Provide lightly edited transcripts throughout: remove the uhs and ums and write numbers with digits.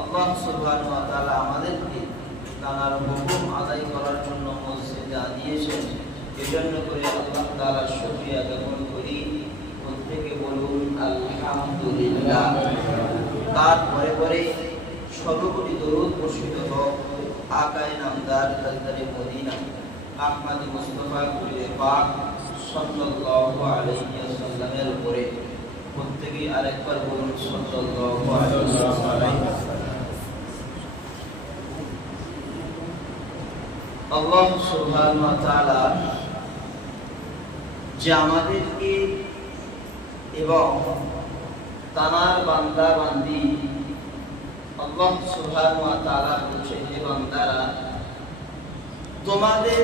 আল্লাহ সুবহানাহু ওয়া তাআলা আমাদেরকে তার হুকুম আদায় করার জন্য মসজিদে আনিয়েছেন। এজন্য করে আল্লাহ তাআলার শুকরিয়া জ্ঞাপন করি। প্রত্যেকে বলুন আলহামদুলিল্লাহ। তারপরে পরে সর্বোপরি দরুদ বর্ষিত হোক আকায়ে নামদার তাজদারে মদিনা আহমদ মুস্তাফা কুরে পাক সাল্লাল্লাহু আলাইহি ওয়াসাল্লামের উপরে। প্রত্যেকে আরেকবার বলুন সাল্লাল্লাহু আলাইহি ওয়াসাল্লাম। আল্লাহ সুবহানাহু ওয়া তাআলা যে আমাদেরকে এবং তার বান্দা বান্দি আল্লাহ সুবহানাহু ওয়া তাআলা বলছে, হে বান্দারা, তোমাদের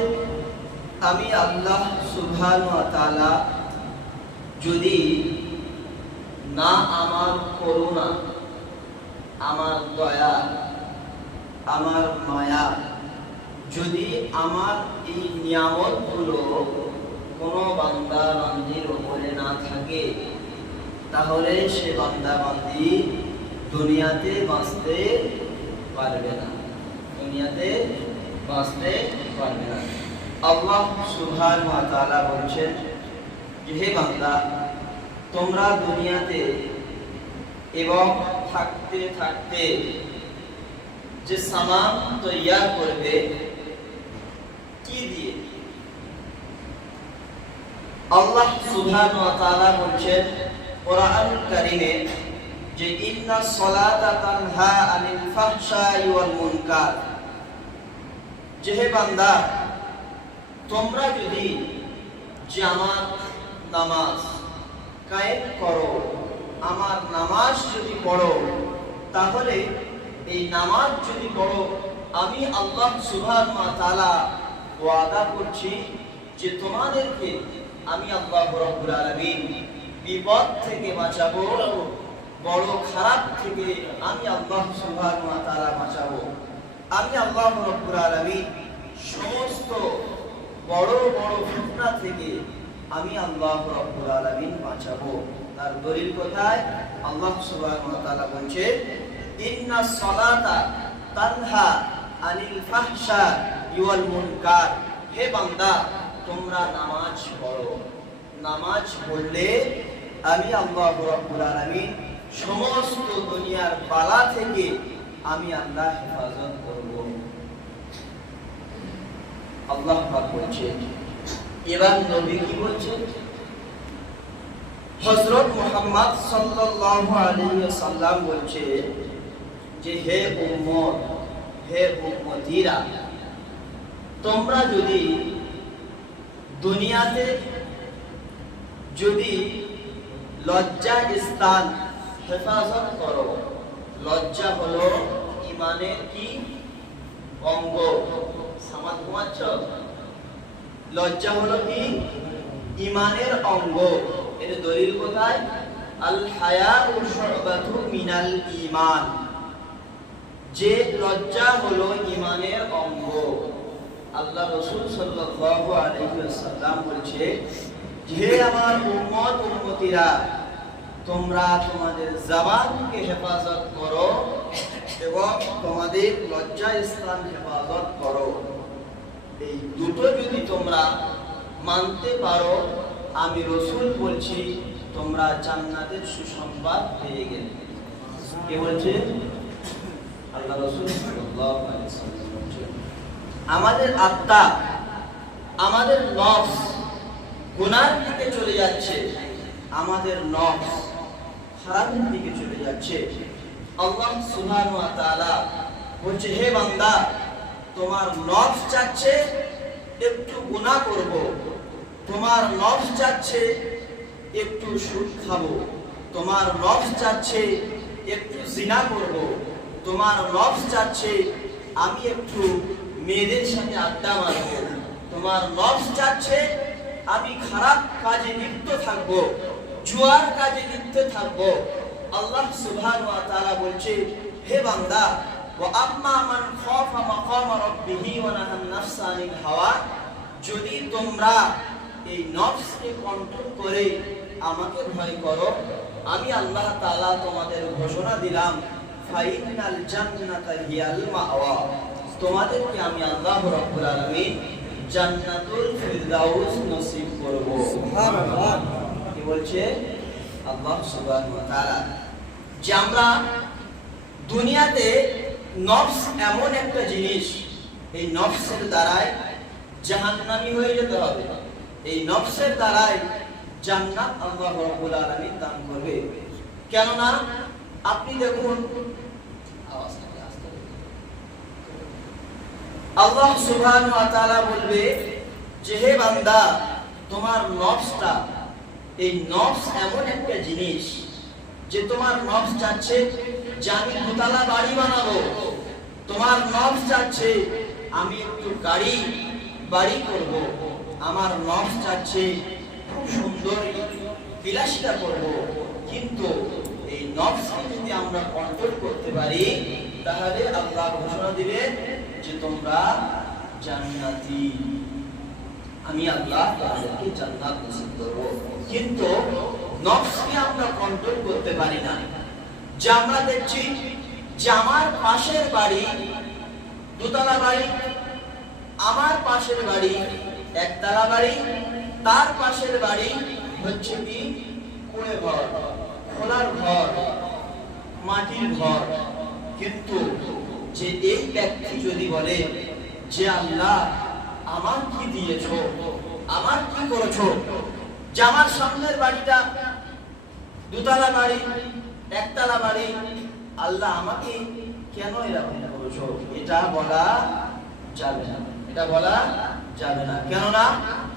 আমি আল্লাহ সুবহানাহু ওয়া তাআলা যদি না আমার করুণা, আমার দয়া, আমার মায়া, যদি আমার এই নিয়ামতগুলো কোনো বান্দা বান্দির উপরে না থাকে, তাহলে সে বান্দা বান্দি দুনিয়াতে বাঁচতে পারবে না, দুনিয়াতে বাঁচতে পারবে না। আল্লাহ সুবহানাহু ওয়া তাআলা বলছেন যে হে বান্দা, তোমরা দুনিয়াতে এবং থাকতে থাকতে যে সামান তৈয়ার করবে, কি দিয়ে? আল্লাহ সুবহানাহু ওয়া তাআলা বলছেন কোরআন কারীমে যে ইন্নাস সালাতা তানহা আনিল ফাহশাই ওয়াল মুনকার, যে হে বান্দা, তোমরা যদি জামাত নামাজ কায়েম করো, আমার নামাজ যদি পড়ো, তাহলে এই নামাজ যদি পড়ো, আমি আল্লাহ সুবহানাহু ওয়া তাআলা ওয়াদা করছি যে তোমাদেরকে আমি আল্লাহ রাব্বুল আলামিন বিপদ থেকে বাঁচাবো, বড় খারাপ থেকে আমি আল্লাহ সুবহানাহু ওয়া তাআলা বাঁচাবো। আমি আল্লাহ রাব্বুল আলামিন সমস্ত বড় বড় ফিতনা থেকে আমি আল্লাহ রাব্বুল আলামিন বাঁচাবো। তার দলিল কোথায়? আল্লাহ সুবহানাহু ওয়া তাআলা বলছে ইন্নাস সালাতা তানহা আনিল ফাহশা ওয়াল মুনকার, হে বান্দা, তোমরা নামাজ পড়ো। নামাজ পড়লে আমি আল্লাহ রাব্বুল আলামিন সমস্ত দুনিয়ার বালা থেকে আমি আল্লাহ হেফাজত করব। আল্লাহ পাক বলছেন। এবার নবী কি বলছেন? হযরত মুহাম্মদ সাল্লাল্লাহু আলাইহি ওয়াসাল্লাম বলছে যে হে উম্মত, হে উম্মতিরা, তোমরা যদি দুনিয়াতে যদি লজ্জা স্থান হেফাজত করো, লজ্জা হলো ঈমানের কি অঙ্গ? সামাদ ঘুমাচ্ছ? লজ্জা হলো কি ঈমানের অঙ্গ। এর দলিল কোথায়? আল হায়াউ শুবাতু মিনাল ঈমান, যে লজ্জা হলো ঈমানের অঙ্গ। আল্লাহ রাসূল সাল্লাল্লাহু আলাইহি ওয়াসাল্লাম বলছে, হে আমার উম্মত উম্মতিরা, তোমরা তোমাদের জবানকে হেফাজত করো এবং তোমাদের লজ্জা স্থান হেফাজত করো। এই দুটো যদি তোমরা মানতে পারো, আমি রাসূল বলছি তোমরা জান্নাতের সুসংবাদ পেয়ে গেলে। কে বলছে? আল্লাহ রাসূল সাল্লাল্লাহু আলাইহি ওয়াসাল্লাম বলছে আমাদের আত্মা, আমাদের নফস গুনার দিকে চলে যাচ্ছে, আমাদের নফস খারাপের দিকে চলে যাচ্ছে। আল্লাহ সুবহানাহু ওয়া তাআলা বলছে হে বান্দা, তোমার নফস চাচ্ছে একটু গুনাহ করব, তোমার নফস চাচ্ছে একটু সুদ খাবো, তোমার নফস চাচ্ছে একটু জিনা করব, তোমার নফস চাচ্ছে আমি একটু মেয়েদের সাথে আড্ডা মারব, তোমার নফস চাচ্ছে আমি খারাপ কাজে লিপ্ত থাকব, জুয়ার কাজে লিপ্ত থাকব। আল্লাহ সুবহানাহু ওয়া তাআলা বলছে হে বান্দা, ওয়া আম্মা মান খাফা মাকাম রাব্বিহি ওয়া নাহান নাফসা আনিল হাওয়া, যদি তোমরা এই নফসকে কন্ট্রোল করে আমাকে ভয় করো, আমি আল্লাহ তাআলা তোমাদের ঘোষণা দিলাম ফাইনাল জান্নাতা হিয়াল মাওয়া, তোমাদেরকে আমি আল্লাহ রাব্বুল আলামিন জান্নাতুল ফিরদাউস নসিব করব। সুবহানাল্লাহ। কি বলছে আল্লাহ সুবহানাহু ওয়া তাআলা? যে আমরা দুনিয়াতে নফস এমন একটা জিনিস, এই নফসের দ্বারাই জাহান্নামী হয়ে যেতে হবে, এই নফসের দ্বারাই জান্নাত আল্লাহ রাব্বুল আলামিন দান করবে। কেননা আপনি দেখুন, আল্লাহ সুবহানাহু ওয়া তাআলা বলবে যে হে বান্দা, তোমার নফসটা, এই নফস এমন একটা জিনিস যে তোমার নফস চাচ্ছে যে আমি দোতলা বাড়ি বানাবো, তোমার নফস চাচ্ছে আমি একটু বাড়ি করব, আমার নফস চাচ্ছে খুব সুন্দর বিলাসিতা করব। কিন্তু এই নফসকে যদি আমরা কন্ট্রোল করতে পারি, তাহলে আল্লাহ ঘোষণা দিবেন যে তোমরা জান্নাতি, আমি আল্লাহ তোমাদেরকে জান্নাত নসিব করব। কিন্তু নফসকে আমরা কন্ট্রোল করতে পারি না। যে আমরা দেখছি যে আমার পাশের বাড়ি দোতলা বাড়ি, আমার পাশের বাড়ি একতলা বাড়ি, তার পাশের বাড়ি হচ্ছে কি কুঁড়ে ঘর, খোলার ঘর, মাটির ঘর। কিন্তু যে এই ব্যক্তি যদি বলে যে আল্লাহ আমার কি দিয়েছো, আমার কি করেছো, যে আমার সামনের বাড়িটা দোতলা বাড়ি, একতলা বাড়ি, আল্লাহ আমাকে কেন এরকম করেছো, এটা বলা যাবে না, এটা বলা যাবে না। কেননা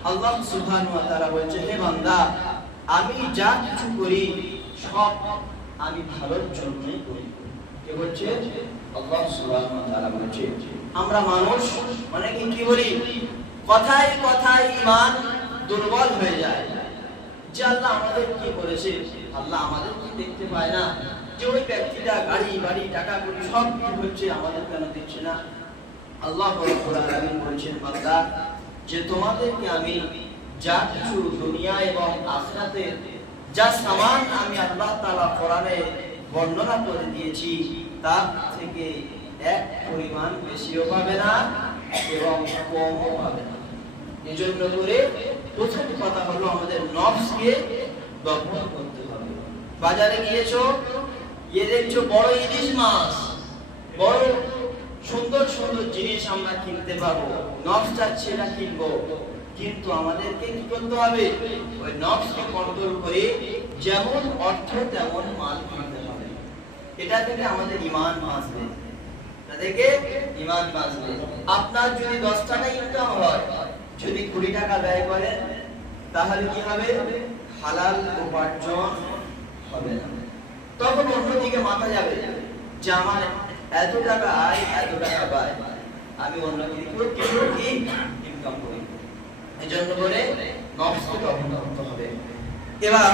আল্লাহ সুবহানাহু ওয়া তাআলা বলছে হে বান্দা, আমি যা কিছু করি সব আমি ভালোর জন্যই করি। কে বলছে? আল্লাহ সুবহানাহু ওয়া তাআলা বলছে। আমরা মানুষ অনেকে কি বলি, কথায় কথায় ঈমান দুর্বল হয়ে যায়, যে আল্লাহ আমাদের কি করেছে, আল্লাহ আমাদের কি দেখতে পায় না, যে ওই ব্যক্তিটা গাড়ি বাড়ি টাকা করি সব কিছু হচ্ছে, আমাদের কেন দিচ্ছে না? আল্লাহ রাব্বুল আলামিন বলছেন বান্দা, যে তোমাদেরকে আমি যা কিছু দুনিয়া এবং আখিরাতে যা সামান আমি আল্লাহ তাআলা কোরআনে বর্ণনা করে দিয়েছি, তার থেকে এক পরিমাণ বেশিও পাবে না এবং কমও পাবে না। এজন্য করে প্রথম কথা হলো আমাদের নফসকে দমন করতে হবে। বাজারে গিয়েছো, দেখছো বড় ইলিশ মাছ, বড় সুন্দর সুন্দর জিনিস আমরা কিনতে পাবো, নফস চাচ্ছে এটা কিনবো, কিন্তু আমাদেরকে কি করতে হবে? ওই নফসকে কন্ট্রোল করে যেমন অর্থ তেমন মাল কিনতে হবে। এটা থেকে আমাদের ঈমান বাঁচবে, এটা থেকে ঈমান বাঁচবে। আপনার যদি 10 টাকা ইনকাম হয়, যদি 20 টাকা ব্যয় করেন, তাহলে কি হবে? হালাল উপার্জন হবে না। তখন অন্যদিকে মাথা যাবে যে আমার এত টাকা আয়, এত টাকা ব্যয়, আমি অন্যদিকে কি ইনকাম করি। এজন্য করে নফসকে দমন করতে হবে। এবার